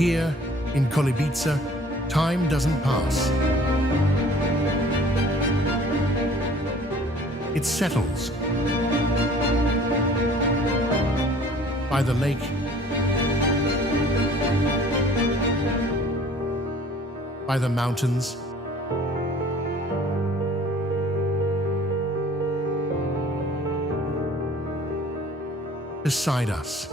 Here, in Colibița, time doesn't pass. It settles. By the lake, by the mountains, beside us.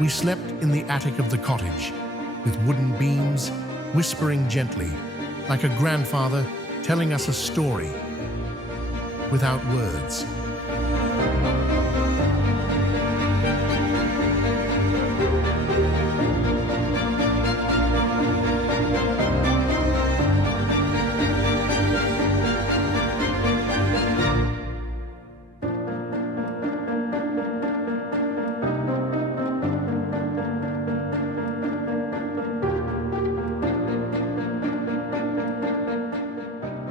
We slept in the attic of the cottage, with wooden beams, whispering gently, like a grandfather telling us a story, without words.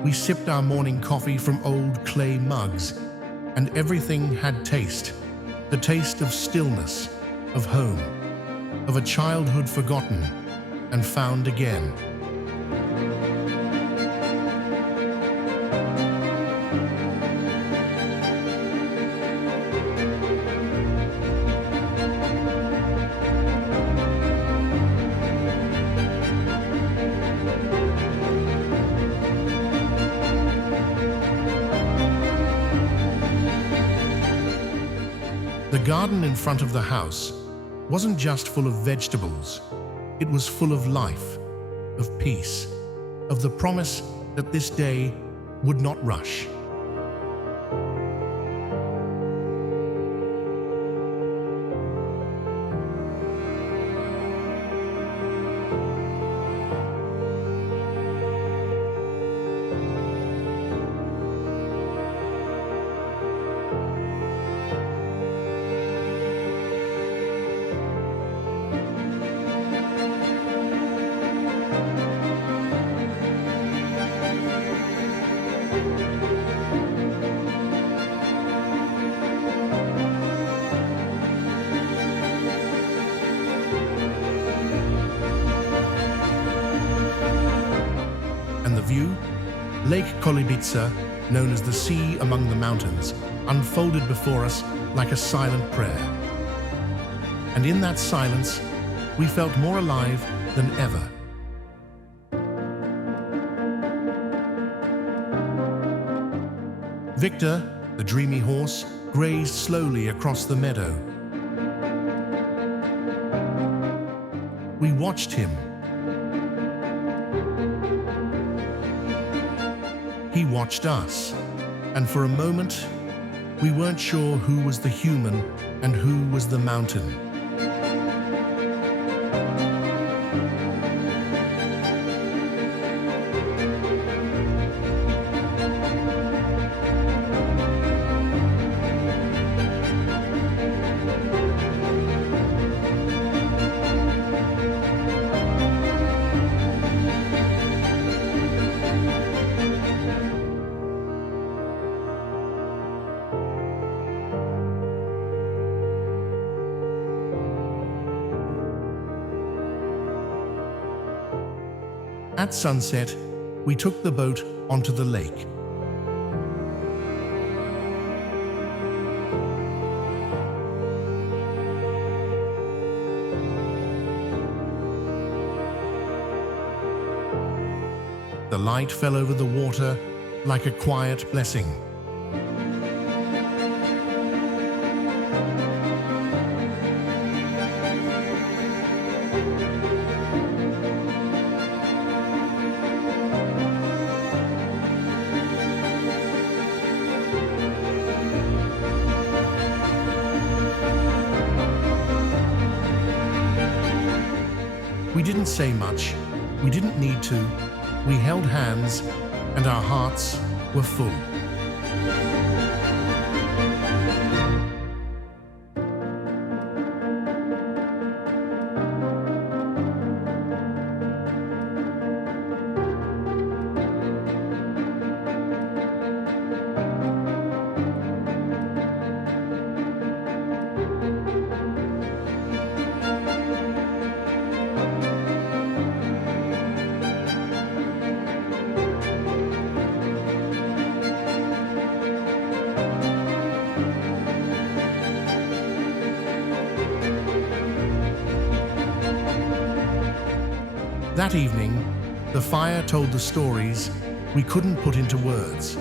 We sipped our morning coffee from old clay mugs, and everything had taste. The taste of stillness, of home, of a childhood forgotten and found again. The garden in front of the house wasn't just full of vegetables. It was full of life, of peace, of the promise that this day would not rush. The view, Lake Colibița, known as the sea among the mountains, unfolded before us like a silent prayer. And in that silence, we felt more alive than ever. Victor, the dreamy horse, grazed slowly across the meadow. We watched him. He watched us, and for a moment, we weren't sure who was the human and who was the mountain. At sunset, we took the boat onto the lake. The light fell over the water like a quiet blessing. We didn't say much, We didn't need to. We held hands, and our hearts were full. That evening, the fire told the stories we couldn't put into words.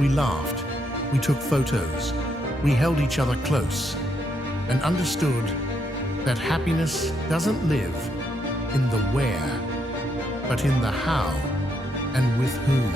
We laughed, we took photos, we held each other close, and understood that happiness doesn't live in the where, but in the how and with whom.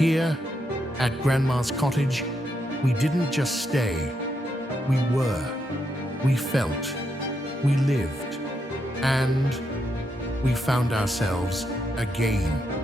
Here, at Grandma's cottage, we didn't just stay. We were, we felt, we lived, and we found ourselves again.